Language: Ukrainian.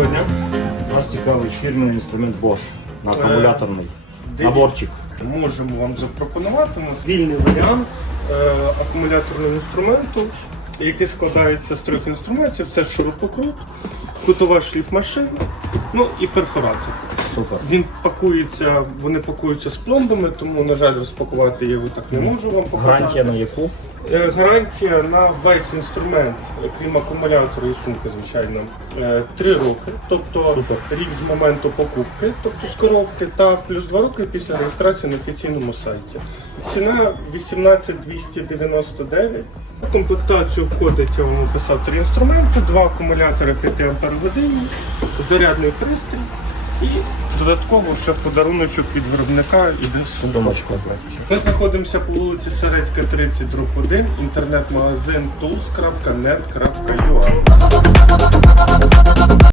Доброго дня. Нас цікавий фірмний інструмент Bosch на Е, акумуляторний диві- наборчик. Можемо вам запропонувати. У нас вільний варіант е, акумуляторного інструменту, який складається з трьох інструментів. Це шурупокрут, кутова шліфмашина, ну і перфоратор. Супер. Він пакується, вони пакуються з пломбами, тому, на жаль, розпакувати я його так не можу вам показати. Гарантія на яку? Е, Гарантія на весь інструмент, крім акумулятора і сумки, звичайно, е, три роки, тобто Супер. рік з моменту покупки, тобто з коробки, та плюс два роки після реєстрації на офіційному сайті. Ціна 18299. В комплектацію входить, я вам описав три інструменти, два акумулятори 5 Ах, зарядний пристрій і додатково ще подаруночок від виробника іде. Сумочка. Ми знаходимося по вулиці Серецька, 30, друг 1, інтернет-магазин tools.net.ua.